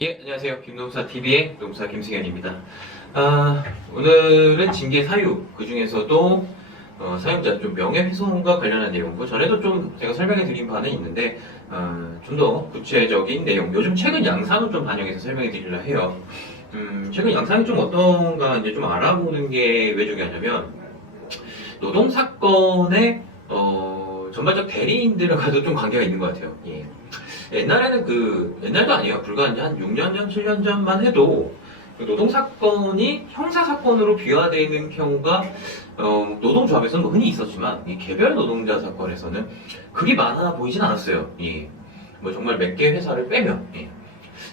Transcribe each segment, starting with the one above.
예, 안녕하세요. 김농사TV의 농사 김승현입니다. 오늘은 징계 사유, 그 중에서도 사용자 좀 명예훼손과 관련한 내용, 전에도 좀 제가 설명해 드린 바는 있는데 좀 더 구체적인 내용, 요즘 최근 양상을 좀 반영해서 설명해 드리려 해요. 최근 양상이 좀 어떤가 이제 좀 알아보는 게 왜 중요하냐면, 노동사건의 전반적 대리인들과도 좀 관계가 있는 것 같아요. 예. 옛날에는 옛날도 아니에요. 불과 이제 한 6년 전, 7년 전만 해도 그 노동사건이 형사사건으로 비화되는 경우가 노동조합에서는 흔히 있었지만, 이 개별 노동자 사건에서는 그리 많아 보이진 않았어요. 예. 정말 몇 개 회사를 빼면. 예.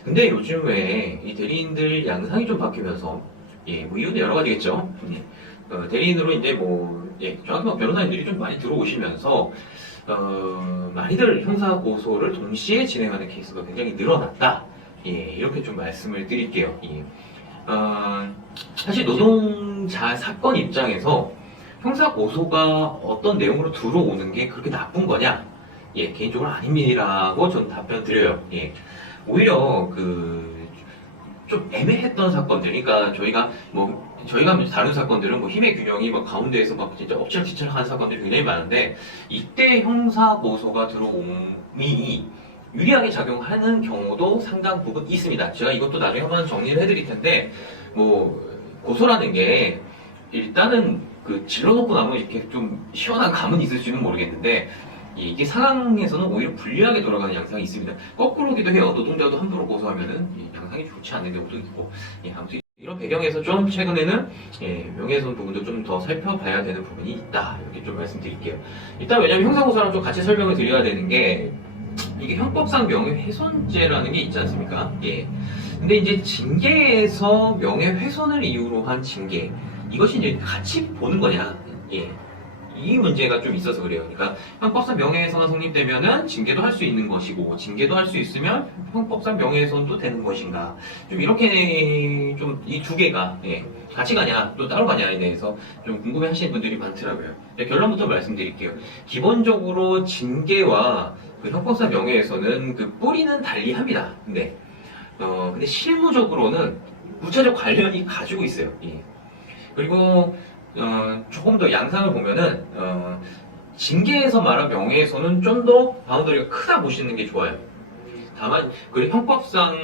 근데 요즘에 이 대리인들 양상이 좀 바뀌면서, 예, 이유는 여러 가지겠죠. 예. 대리인으로 이제 정확히 변호사님들이 좀 많이 들어오시면서, 많이들 형사 고소를 동시에 진행하는 케이스가 굉장히 늘어났다. 예, 이렇게 좀 말씀을 드릴게요. 예. 사실 노동자 사건 입장에서 형사 고소가 어떤 내용으로 들어오는 게 그렇게 나쁜 거냐? 예, 개인적으로 아닙니다라고 저는 답변 드려요. 예. 오히려 좀 애매했던 사건들, 그러니까 저희가 다른 사건들은 힘의 균형이 가운데에서 진짜 엎치락뒤치락한 사건들이 굉장히 많은데, 이때 형사 고소가 들어옴이 유리하게 작용하는 경우도 상당 부분 있습니다. 제가 이것도 나중에 한번 정리를 해드릴 텐데, 고소라는 게 일단은 질러놓고 나면 이렇게 좀 시원한 감은 있을지는 모르겠는데, 이게 상황에서는 오히려 불리하게 돌아가는 양상이 있습니다. 거꾸로기도 해요. 노동자도 함부로 고소하면은 양상이 좋지 않는 경우도 있고. 예, 아무튼 이런 배경에서 좀 최근에는 명예훼손 부분도 좀 더 살펴봐야 되는 부분이 있다. 이렇게 좀 말씀드릴게요. 일단 왜냐면 형사고소랑 좀 같이 설명을 드려야 되는 게, 이게 형법상 명예훼손죄라는 게 있지 않습니까? 예. 근데 이제 징계에서 명예훼손을 이유로 한 징계, 이것이 이제 같이 보는 거냐? 예. 이 문제가 좀 있어서 그래요. 그러니까 형법상 명예훼손이 성립되면은 징계도 할 수 있는 것이고, 징계도 할 수 있으면 형법상 명예훼손도 되는 것인가? 좀 이렇게 좀 이 두 개가 같이 가냐 또 따로 가냐에 대해서 좀 궁금해하시는 분들이 많더라고요. 결론부터 말씀드릴게요. 기본적으로 징계와 형법상 명예훼손은 뿌리는 달리합니다. 근데 실무적으로는 구체적 관련이 가지고 있어요. 예. 그리고 조금 더 양상을 보면은 징계에서 말한 명예훼손은 좀 더 바운더리가 크다 보시는 게 좋아요. 다만 형법상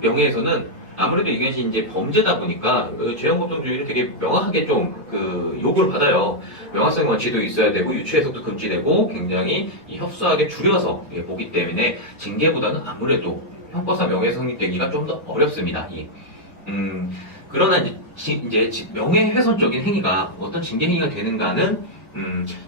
명예훼손은 아무래도 이것이 이제 범죄다 보니까 죄형법정주의를 되게 명확하게 좀 요구를 받아요. 명확성의 원칙도 있어야 되고 유추해석도 금지되고 굉장히 협소하게 줄여서 보기 때문에 징계보다는 아무래도 형법상 명예훼손이 성립되기가 좀 더 어렵습니다. 예. 그러나 이제 명예훼손적인 행위가 어떤 징계 행위가 되는가는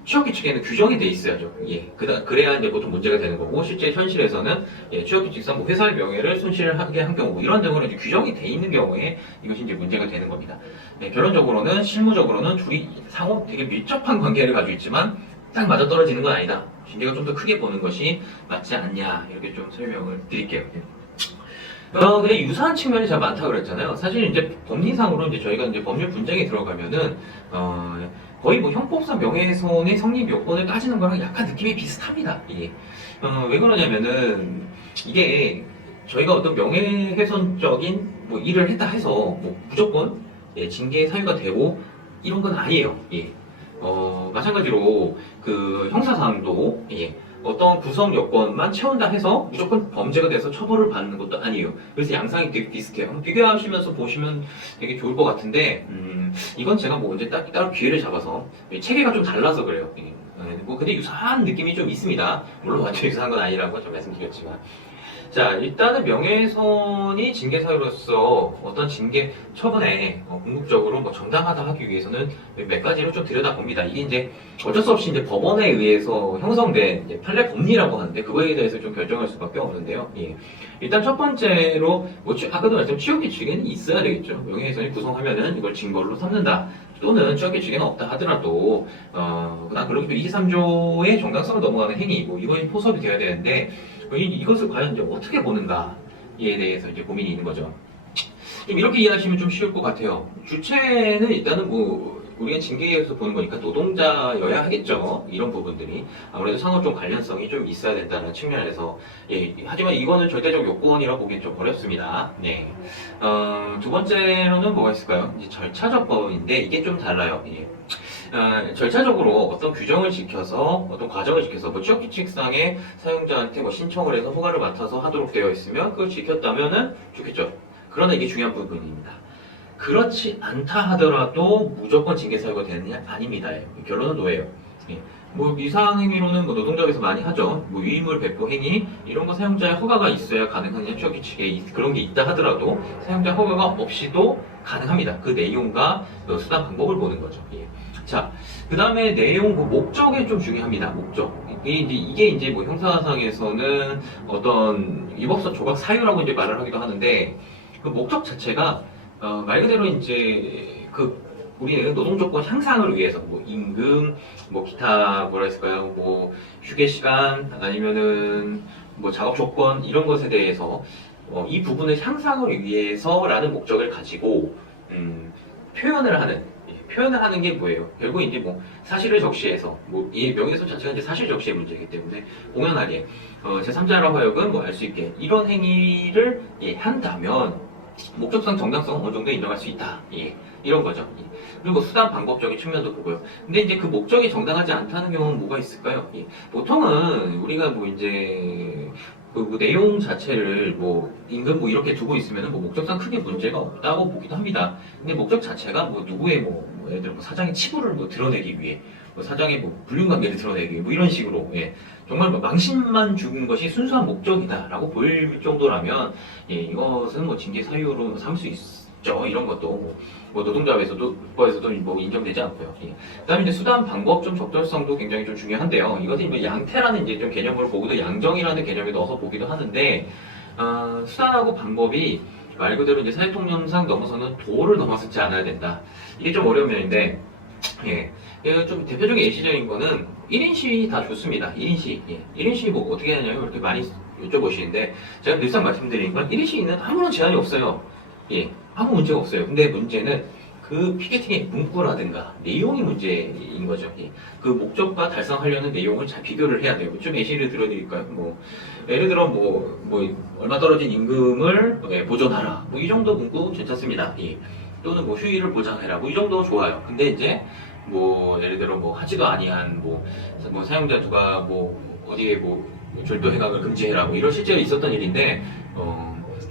취업규칙에는 규정이 돼 있어야죠. 예. 그래야 이제 보통 문제가 되는 거고, 실제 현실에서는 취업규칙상 회사의 명예를 손실하게 한 경우, 이런 등으로 이제 규정이 돼 있는 경우에 이것이 이제 문제가 되는 겁니다. 결론적으로는 실무적으로는 둘이 상호 되게 밀접한 관계를 가지고 있지만 딱 맞아떨어지는 건 아니다. 징계가 좀 더 크게 보는 것이 맞지 않냐, 이렇게 좀 설명을 드릴게요. 근데 유사한 측면이 참 많다고 그랬잖아요. 사실 이제 법리상으로 저희가 법률 분쟁에 들어가면은, 거의 형법상 명예훼손의 성립 요건을 따지는 거랑 약간 느낌이 비슷합니다. 이게. 왜 그러냐면은, 이게 저희가 어떤 명예훼손적인 일을 했다 해서 무조건 징계 사유가 되고 이런 건 아니에요. 예. 마찬가지로 형사사항도 어떤 구성 요건만 채운다 해서 무조건 범죄가 돼서 처벌을 받는 것도 아니에요. 그래서 양상이 되게 비슷해요. 한번 비교하시면서 보시면 되게 좋을 것 같은데, 이건 제가 언제 따로 기회를 잡아서, 체계가 좀 달라서 그래요. 근데 유사한 느낌이 좀 있습니다. 물론 완전 유사한 건 아니라고 좀 말씀드렸지만. 자, 일단은 명예훼손이 징계 사유로서 어떤 징계 처분에 궁극적으로 정당하다 하기 위해서는 몇 가지를 좀 들여다봅니다. 이게 이제 어쩔 수 없이 법원에 의해서 형성된 판례 법리라고 하는데, 그거에 대해서 좀 결정할 수밖에 없는데요. 예. 일단 첫 번째로 아까도 말씀드린 취업규칙에는 있어야 되겠죠. 명예훼손이 구성하면은 이걸 징벌로 삼는다. 또는 취업규칙에는 없다 하더라도 근로기준 23조의 정당성을 넘어가는 행위, 이거에 포섭이 되어야 되는데, 이것을 과연 이제 어떻게 보는가에 대해서 이제 고민이 있는 거죠. 이렇게 이해하시면 좀 쉬울 것 같아요. 주체는 일단은 우리가 징계에서 보는 거니까 노동자여야 하겠죠. 이런 부분들이 아무래도 상호적 관련성이 좀 있어야 된다는 측면에서 예, 하지만 이거는 절대적 요건이라고 보기 좀 어렵습니다. 네. 두 번째로는 뭐가 있을까요? 이제 절차적 법인데 이게 좀 달라요. 예. 절차적으로 어떤 규정을 지켜서 어떤 과정을 지켜서 뭐 취업규칙상에 사용자한테 뭐 신청을 해서 허가를 맡아서 하도록 되어 있으면 그걸 지켰다면은 좋겠죠. 그러나 이게 중요한 부분입니다. 그렇지 않다 하더라도 무조건 징계 사유가 되는 게 아닙니다. 결론은 노예요. 예. 뭐 이상행위로는 뭐 노동조합에서 많이 하죠. 뭐 유의물 배포 행위 이런 거 사용자의 허가가 있어야 가능한 취업규칙에 그런 게 있다 하더라도 사용자 허가가 없이도 가능합니다. 그 내용과 수단 방법을 보는 거죠. 예. 자, 그 다음에 내용, 목적이 좀 중요합니다. 목적. 이게 이제 뭐 형사상에서는 어떤 위법성 조각 사유라고 이제 말을 하기도 하는데, 그 목적 자체가, 말 그대로 이제, 우리는 노동조건 향상을 위해서, 뭐, 임금, 뭐, 기타, 뭐라 했을까요? 뭐, 휴게 시간, 아니면은, 뭐, 작업 조건, 이런 것에 대해서, 이 부분을 향상을 위해서라는 목적을 가지고, 표현을 하는 게 뭐예요? 결국 이제 뭐 사실을 적시해서 뭐 이 명예훼손 자체가 이제 사실 적시의 문제이기 때문에 공연하게 제3자로 하여금 뭐 알 수 있게 이런 행위를 한다면 목적성 정당성 어느 정도 인정할 수 있다. 예, 이런 거죠. 예. 그리고 수단 방법적인 측면도 보고요. 근데 이제 그 목적이 정당하지 않다는 경우는 뭐가 있을까요? 예. 보통은 우리가 뭐 이제 그 내용 자체를 뭐 임금 뭐 이렇게 두고 있으면 뭐 목적상 크게 문제가 없다고 보기도 합니다. 근데 목적 자체가 뭐 누구의 뭐 예를 들어 뭐 사장의 치부를 뭐 드러내기 위해 뭐 사장의 뭐 불륜관계를 드러내기 위해 뭐 이런 식으로 예. 정말 뭐 망신만 주는 것이 순수한 목적이다라고 보일 정도라면 예, 이것은 뭐 징계 사유로 삼을 수 있죠. 이런 것도 뭐 노동조합에서도 법에서도 뭐 인정되지 않고요. 예. 그다음에 이제 수단 방법 좀 적절성도 굉장히 좀 중요한데요. 이것은 뭐 양태라는 이제 좀 개념으로 보고도 양정이라는 개념에 넣어서 보기도 하는데 수단하고 방법이 말 그대로 이제 사회통념상 넘어서는 도를 넘어서지 않아야 된다. 이게 좀 어려운 면인데 예. 좀 대표적인 예시적인 거는 1인 시위 다 좋습니다. 1인 시위. 예. 1인 시위 뭐 어떻게 하냐면 이렇게 많이 여쭤보시는데 제가 늘상 말씀드리는 건 1인 시위는 아무런 제한이 없어요. 예. 아무 문제가 없어요. 근데 문제는 그 피켓팅의 문구라든가 내용이 문제인 거죠. 예. 그 목적과 달성하려는 내용을 잘 비교를 해야 돼요. 좀 예시를 들어드릴까요? 뭐 예를 들어 뭐 얼마 떨어진 임금을 보존하라. 뭐 이 정도 문구 괜찮습니다. 예. 또는 뭐 휴일을 보장해라. 뭐 이 정도 좋아요. 근데 이제 뭐 예를 들어 뭐 하지도 아니한 뭐 사용자 누가 뭐 어디에 뭐 절도 행각을 금지해라. 뭐 이런 실제로 있었던 일인데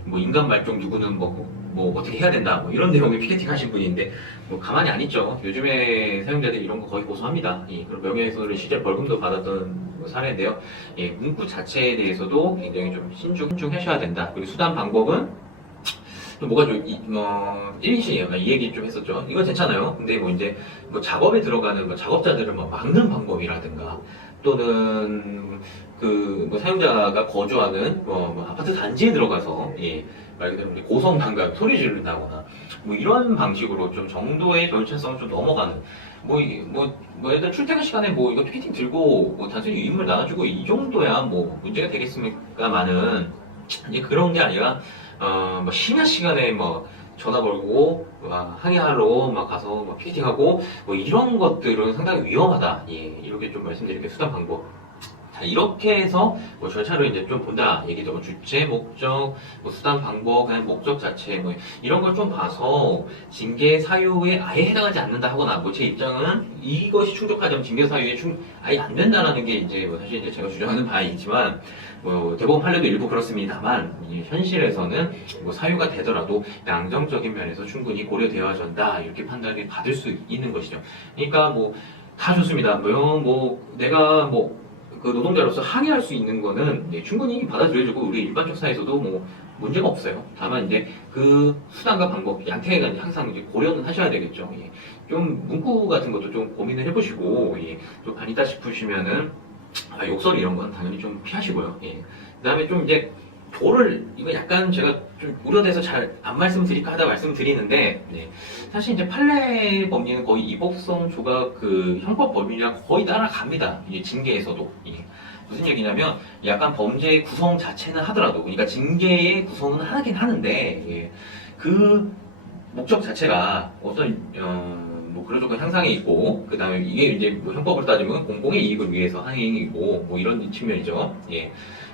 뭐 인간 말종 누구는 뭐 어떻게 해야 된다. 뭐 이런 내용의 피켓팅 하신 분인데 뭐 가만히 안 있죠. 요즘에 사용자들이 이런 거 거의 고소합니다. 예, 그리고 명예훼손을 실제 벌금도 받았던 사례인데요. 예, 문구 자체에 대해서도 굉장히 좀 신중하셔야 된다. 그리고 수단 방법은 또 뭐가 좀 1인칭이에요. 이 얘기 좀 했었죠. 이건 괜찮아요. 근데 뭐 이제 뭐 작업에 들어가는 뭐 작업자들을 뭐 막는 방법이라든가 또는 그 뭐 사용자가 거주하는 뭐 아파트 단지에 들어가서 예, 말 그대로 고성 방각 소리 지른다거나 뭐 이런 방식으로 좀 정도의 절차성을 좀 넘어가는 예를 들어 출퇴근 시간에 뭐 이거 피켓팅 들고 뭐 단순히 유인물 나눠주고 이 정도야 뭐 문제가 되겠습니까만은 이제 그런 게 아니라 뭐 심야 시간에 뭐 전화 걸고 항의하러 막 가서 막 피켓팅하고 뭐 이런 것들은 상당히 위험하다. 예, 이렇게 좀 말씀드릴게요. 수단 방법. 자, 이렇게 해서 뭐 절차를 이제 좀 본다 얘기죠. 뭐 주체, 목적, 뭐 수단 방법, 그냥 목적 자체 뭐 이런 걸 좀 봐서 징계 사유에 아예 해당하지 않는다 하거나 뭐 제 입장은 이것이 충족하자면 징계 사유에 아예 안 된다라는 게 이제 뭐 사실 이제 제가 주장하는 바이지만 뭐 대법원 판례도 일부 그렇습니다만 현실에서는 뭐 사유가 되더라도 양정적인 면에서 충분히 고려되어야 한다 이렇게 판단을 받을 수 있는 것이죠. 그러니까 뭐 다 좋습니다. 내가 그 노동자로서 항의할 수 있는 거는 충분히 받아들여지고 우리 일반적 사회에서도 뭐 문제가 없어요. 다만 이제 그 수단과 방법, 양태가 항상 이제 고려는 하셔야 되겠죠. 예. 좀 문구 같은 것도 좀 고민을 해보시고 좀 아니다 싶으시면은 욕설 이런 건 당연히 좀 피하시고요. 예. 그다음에 좀 이제 이거 약간 제가 좀 우려돼서 잘 안 말씀드릴까 하다 말씀드리는데 사실 이제 판례 법리는 거의 이법성 조각 그 형법 법리랑 거의 따라갑니다. 이게 징계에서도 무슨 얘기냐면 약간 범죄의 구성 자체는 하더라도 그러니까 징계의 구성은 하긴 하는데 그 목적 자체가 어떤 뭐 근로조건 향상이 있고, 그 다음에 이게 이제 뭐 형법으로 따지면 공공의 이익을 위해서 하행이고, 뭐 이런 측면이죠. 예.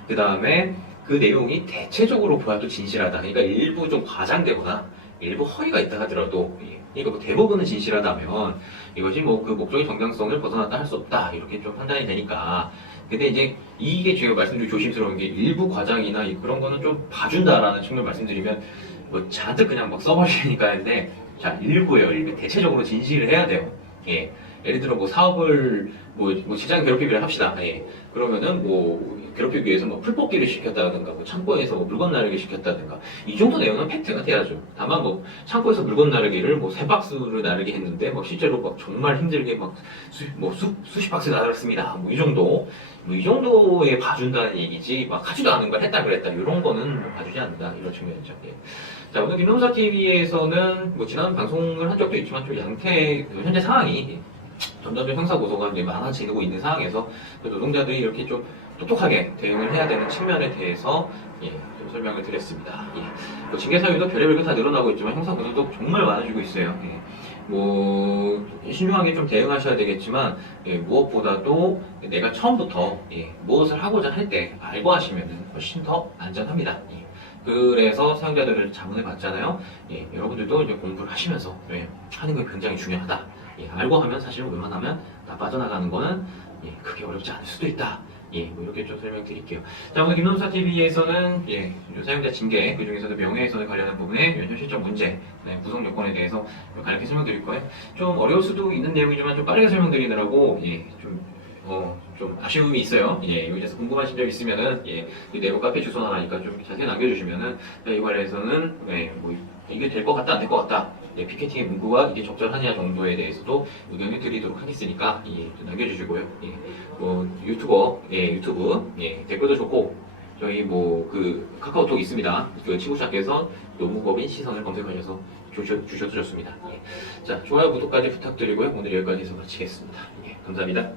그 다음에 그 내용이 대체적으로 보아도 진실하다. 그러니까 일부 좀 과장되거나 일부 허위가 있다 하더라도, 예. 그러니까 뭐 대부분은 진실하다면 이것이 뭐 그 목적의 정당성을 벗어났다 할 수 없다. 이렇게 좀 판단이 되니까. 근데 이제 이게 제가 말씀드리기 조심스러운 게 일부 과장이나 그런 거는 좀 봐준다라는 측면 말씀드리면 뭐 잔뜩 그냥 막 써버리니까 하는데, 자, 일부예요. 일부. 대체적으로 진실을 해야 돼요. 예. 예를 들어 뭐 사업을 뭐 직장 괴롭히기를 합시다. 예. 그러면은 뭐 괴롭히기 위해서 뭐 풀뽑기를 시켰다든가 뭐 창고에서 뭐 물건 나르기 시켰다든가 이 정도 내용은 팩트가 돼야죠. 다만 뭐 창고에서 물건 나르기를 뭐 3박스를 나르게 했는데 뭐 실제로 막 정말 힘들게 막 수십 박스 나르었습니다. 뭐 이 정도. 뭐 이 정도에 봐준다는 얘기지 막 하지도 않은 걸 했다 그랬다 이런 거는 뭐 봐주지 않는다 이런 측면이죠. 예. 자, 오늘 김동사 TV에서는 뭐 지난 방송을 한 적도 있지만 좀 양태 현재 상황이 점점 형사 고소가 이제 많아지고 있는 상황에서 노동자들이 이렇게 좀 똑똑하게 대응을 해야 되는 측면에 대해서 좀 설명을 드렸습니다. 뭐 징계 사유도 별의별 게 다 늘어나고 있지만 형사 고소도 정말 많아지고 있어요. 뭐 신중하게 좀 대응하셔야 되겠지만 무엇보다도 내가 처음부터 무엇을 하고자 할 때 알고 하시면 훨씬 더 안전합니다. 그래서 사용자들을 자문을 받잖아요. 여러분들도 이제 공부를 하시면서 하는 게 굉장히 중요하다. 알고 하면 사실 웬만하면 다 빠져나가는 거는 크게 어렵지 않을 수도 있다. 뭐 이렇게 좀 설명드릴게요. 자, 오늘 김nom사 TV에서는 사용자 징계, 그 중에서도 명예훼손에 관련한 부분의 현실적 문제, 구성 요건에 대해서 간략히 설명드릴 거예요. 좀 어려울 수도 있는 내용이지만 좀 빠르게 설명드리느라고 좀 아쉬움이 있어요. 여기서 궁금하신 점 있으면은 이 네이버 카페 주소나 하니까 좀 자세히 남겨주시면은 이 관련해서는 뭐 이게 될 것 같다, 안 될 것 같다. 피켓팅의 문구가 이게 적절하냐 정도에 대해서도 의견을 드리도록 하겠으니까 좀 남겨주시고요. 뭐 유튜브 댓글도 좋고 저희 뭐 그 카카오톡 있습니다. 그 친구샵에서 노무법인 시선을 검색하셔서 주셔도 좋습니다. 자, 좋아요, 구독까지 부탁드리고요. 오늘 여기까지 해서 마치겠습니다. 감사합니다.